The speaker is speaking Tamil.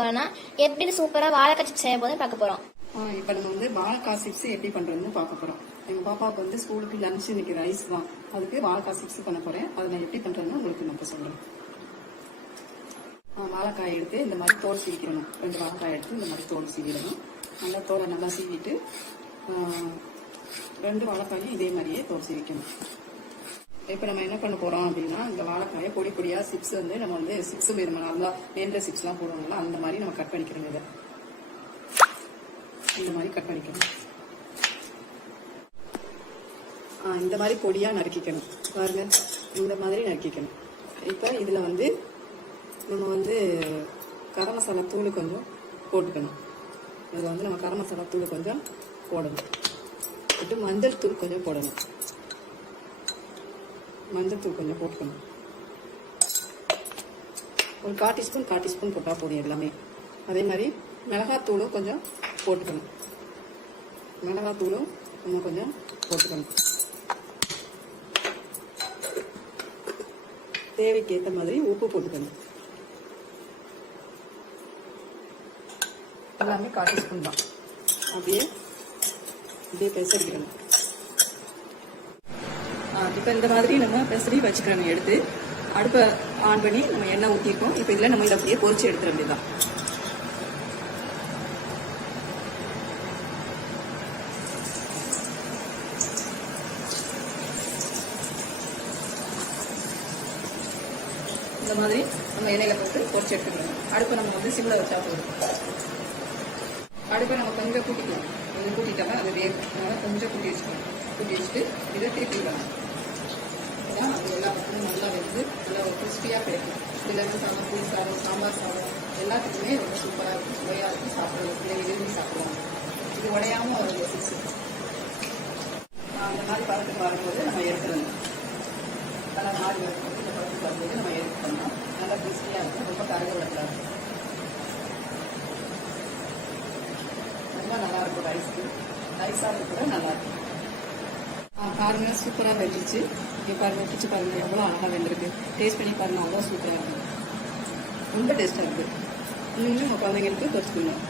போறோம்னா எப்படி சூப்பரா வாழைக்காய் சிப்ஸ் செய்ய போது பார்க்க போறோம். இப்போ நம்ம வந்து வாழைக்காய் சிப்ஸ் எப்படி பண்றதுன்னு பார்க்க போறோம். எங்க பாப்பாவுக்கு வந்து ஸ்கூலுக்கு லஞ்ச் இன்னைக்கு ரைஸ் தான், அதுக்கு வாழைக்காய் சிப்ஸ் பண்ண போறேன். அதை நான் எப்படி பண்றேன்னு உங்களுக்கு நான் இப்போ சொல்றேன். வாழைக்காய் எடுத்து இந்த மாதிரி தோல் சீவிக்கணும். 2 வாழைக்காய் எடுத்து இந்த மாதிரி தோல் சீவிடணும். நல்லா தோலை நல்லா சீவிட்டு 2 வாழைக்காயும் இதே மாதிரியே தோல் சீவிக்கணும். இப்போ நம்ம என்ன பண்ண போறோம் அப்படின்னா, இந்த வாழைக்காயை பொடி பொடியா சிப்ஸ் வந்து நம்ம வந்து சிப்ஸ் நல்லா நேர்ந்த சிப்ஸ்லாம் போடுவாங்களா அந்த மாதிரி நம்ம கட் பண்ணிக்கிறோம். இதை இந்த மாதிரி கட் பண்ணிக்கணும். இந்த மாதிரி பொடியா நறுக்கிக்கணும். பாருங்க, இந்த மாதிரி நறுக்கிக்கணும். இப்போ இதுல வந்து நம்ம வந்து கரம் மசாலா தூள் கொஞ்சம் போட்டுக்கணும். இதுல வந்து நம்ம கரம் மசாலா தூள் கொஞ்சம் போடணும். போட்டு மஞ்சள் தூள் கொஞ்சம் போடணும். மஞ்சள் தூள் கொஞ்சம் போட்டுக்கணும். ஒரு 1/4 டீஸ்பூன் போட்டா போதும் எல்லாமே. அதே மாதிரி மிளகாத்தூளும் கொஞ்சம் போட்டுக்கணும். மிளகாத்தூளும் இன்னும் கொஞ்சம் போட்டுக்கணும். தேவைக்கு ஏற்ற மாதிரி உப்பு போட்டுக்கணும். எல்லாமே 1/4 டீஸ்பூன் தான். அப்படியே பெசரிக்கணும். இப்போ இந்த மாதிரி நம்ம பெசரி வச்சுக்கிறோம். எடுத்து அடுப்பை ஆன் பண்ணி நம்ம எண்ணெய் ஊற்றிருக்கோம். இப்போ இதில் நம்ம இதை அப்படியே பொரிச்சு எடுத்துட வேண்டியதான். இந்த மாதிரி நம்ம எண்ணெயில போட்டு பொரிச்சு எடுத்துக்கணும். அடுப்பை நம்ம வந்து சிம்ல வச்சா போதும். அடுப்பை நம்ம கொஞ்சம் கூட்டிக்கலாம். கொஞ்சம் கூட்டிட்டாலும் அது வேகும். கொஞ்சம் கூட்டி வச்சுக்கணும். கூட்டி வச்சுட்டு இதை திருப்பி விடணும். அது எல்லா பக்கமும் நல்லா வெந்து நல்லா ஒரு கிறிஸ்பியாக கிடைக்கும். லெமன் சாதம், புளி சாதம், சாம்பார் சாதம் எல்லாத்துக்குமே ரொம்ப சூப்பராக இருக்கும். சுவையாக இருக்கும். சாப்பிட்றதுக்கு விரும்பி சாப்பிடுவாங்க. இது உடையாம ஒரு சிப்ஸ். அந்த மாதிரி பழத்துக்கு வரும்போது நம்ம எடுத்துடணும். நல்லா மாறி இந்த பழத்துக்கு வரும்போது நம்ம எடுத்துக்கணும். நல்லா கிறிஸ்பியாக இருக்கும். ரொம்ப கரையை விடக்கூடாது. ரொம்ப நல்லா இருக்கும். ரைஸ் சாப்பிட்டு கூட நல்லா இருக்கும். பாருங்க, சூப்பராக வெந்துச்சு. இங்கே பாருங்க, பிடிச்சி பாருங்க, எவ்வளோ அழகாக வெந்திருக்கு. டேஸ்ட் பண்ணி பாருங்க, அவ்வளோ சூப்பராக இருக்கும். ரொம்ப டேஸ்டாக இருக்குது. இன்னும் நம்ம குழந்தைங்களுக்கு பொறுத்துக்கணும்.